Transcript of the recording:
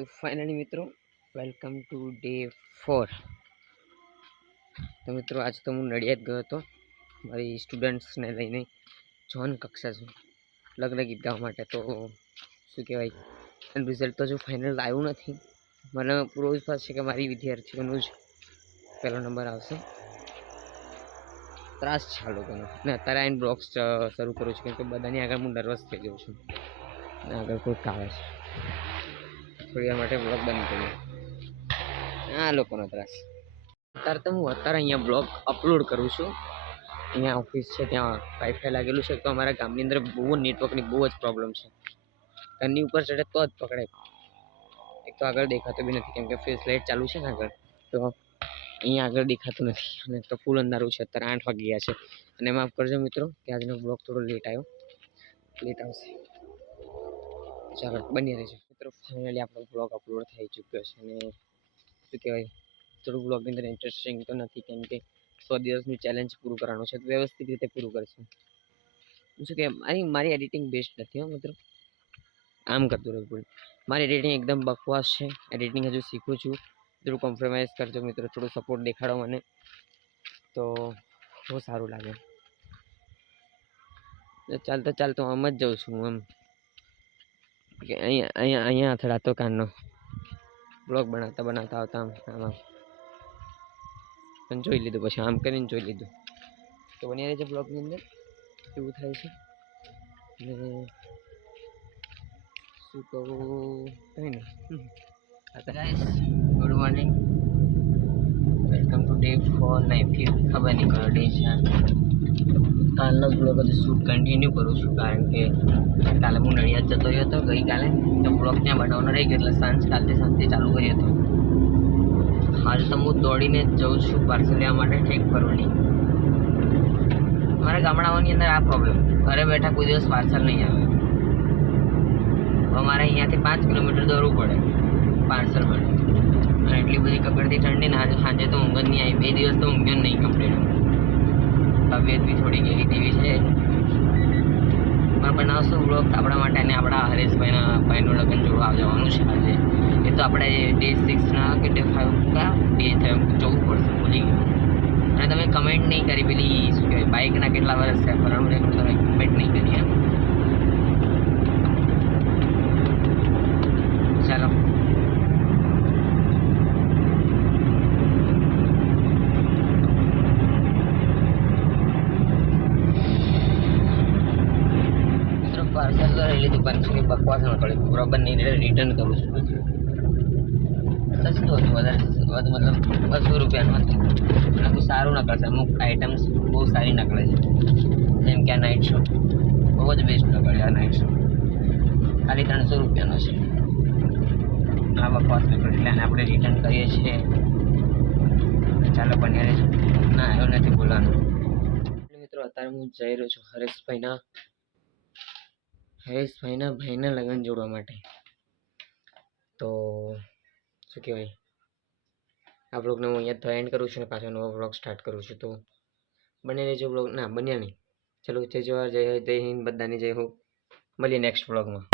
તો ફાઇનલી મિત્રો welcome to day 4। તો મિત્રો આજ તો હું નડિયાદ ગયો હતો મારી સ્ટુડન્ટ્સને લઈને જોન કક્ષા છું લગ્ન ગીત ગાવા માટે। તો શું કહેવાય એનું રિઝલ્ટ તો જો ફાઇનલ આવ્યું નથી। મને પૂરો વિશ્વાસ છે કે મારી વિદ્યાર્થીઓનું જ પહેલો નંબર આવશે। ત્રાસ છે આ લોકોનો ને અત્યારે આઈને બ્લોગ્સ શરૂ કરું છું કેમ કે બધાની આગળ હું નર્વસ થઈ જાઉં છું ને આગળ કોઈક આવે છે। થોડી વાર માટે બ્લોગ બંધ કર્યો આ લોકોનો ત્રાસ। અત્યારે તો હું અહીંયા બ્લોગ અપલોડ કરું છું। અહીંયા ઓફિસ છે ત્યાં વાઈફાઈ લાગેલું છે। તો અમારા ગામની અંદર બહુ નેટવર્કની બહુ જ પ્રોબ્લેમ છે। ઘરની ઉપર ચડે તો જ પકડે। એક તો આગળ દેખાતો બી નથી કેમ કે ફેસ લાઇટ ચાલુ છે ને આગળ, તો અહીંયા આગળ દેખાતું નથી અને તો ફૂલ અંધારું છે। અત્યારે 8 વાગી ગયા છે અને માફ કરજો મિત્રો કે આજનો બ્લોગ થોડો લેટ આવશે। ચાલો બની રહેજો મિત્રો। ફાઇનલી આપણો બ્લોગ અપલોડ થઈ ચૂક્યો છે અને શું કહેવાય થોડું બ્લોગની અંદર ઇન્ટરેસ્ટિંગ તો નથી કેમ કે 100 દિવસનું ચેલેન્જ પૂરું કરવાનું છે, તો વ્યવસ્થિત રીતે પૂરું કરશું। શું કે મારી એડિટિંગ બેસ્ટ નથી હો મિત્રો, આમ કરતું રહેવું પડે। મારી એડિટિંગ એકદમ બકવાસ છે। એડિટિંગ હજુ શીખું છું, થોડું કોમ્પ્રોમાઇઝ કરજો મિત્રો, થોડું સપોર્ટ દેખાડો મને તો બહુ સારું લાગે। ચાલતો આમ જ જાઉં છું આમ કે અહીંયા અથડાતો કાનનો બ્લોગ બનાવતા આવતા આમ પણ જોઈ લીધું, પછી આમ કરીને જોઈ લીધું। તો બની રહે છે બ્લોગની અંદર કેવું થાય છે ને શું કહું કંઈ નહીં। Guys good morning, welcome to day 4। નહીં ફિર ખબર નહીં કયો ડે છે। કાલનો બ્લોગ હજુ શૂટ કન્ટિન્યુ કરું છું કારણ કે કાલે હું નડિયાદ જતો રહ્યો હતો ગઈકાલે, તો બ્લોગ ત્યાં બનાવવાનો રહી ગયો એટલે કાલથી સાંજથી ચાલુ કર્યો હતો। હાલ તો હું દોડીને જ જઉં છું પાર્સલ લેવા માટે ઠેક ફરવાની। અમારા ગામડાઓની અંદર આ પ્રોબ્લેમ, ઘરે બેઠા કોઈ દિવસ પાર્સલ નહીં આવે। અમારે અહીંયાથી 5 કિલોમીટર દોડવું પડે પાર્સલ માટે અને એટલી બધી કકડતી ઠંડી ને સાંજે તો ઊંઘ જ નહીં આવી। 2 દિવસ તો ઊંઘ જ નહીં કમ્પ્લીટ, તબિયત બી થોડી ગેલી તેવી છે। પણ બનાવશું બ્લોગ આપણા માટે અને આપણા હરેશભાઈનું લગ્ન જોડવા જવાનું છે આજે। એ તો આપણે ડે 6ના કે ડે 5 કા ડે જવું પડશે, ભૂલી ગયો। અને તમે કમેન્ટ નહીં કરી પેલી શું કહેવાય બાઇકના કેટલા વર્ષ છે ફરવાનું રેકોર્ડ, તમે કમેન્ટ નહીં કરી એમ। ચાલો પાર્સલ તો લઈ લીધું, પણ શું બકવાસ ન પડે બરાબર નહીં રિટર્ન કરું છું। સસ્તું હતું, વધારે સસ્તું મતલબ 200 રૂપિયાનું હતું અને તો સારું નકળશે। અમુક આઇટમ્સ બહુ સારી નકળે છે, જેમ કે આ નાઇટ શૂટ બહુ જ બેસ્ટ નકળે। આ નાઇટ શૂટ ખાલી 300 રૂપિયાનો છે। આ બકવાસ નીકળે એટલે આને આપણે રિટર્ન કરીએ છીએ। ચાલો બન્યા રહેજો, ના એવું નથી બોલવાનું મિત્રો। અત્યારે હું જઈ રહ્યો છું હરેશભાઈના ભાઈના લગ્ન જોડવા માટે। તો શું કહેવાય આ બ્લોગને હું અહીંયા તો એન્ડ કરું છું ને પાછો નવો બ્લોગ સ્ટાર્ટ કરું છું। તો બને રહેજો બ્લોગ, ના બન્યા નહીં, ચલો જય જવાહર, જય હિન્દ, બધાની જય હો। મળીએ નેક્સ્ટ બ્લોગમાં।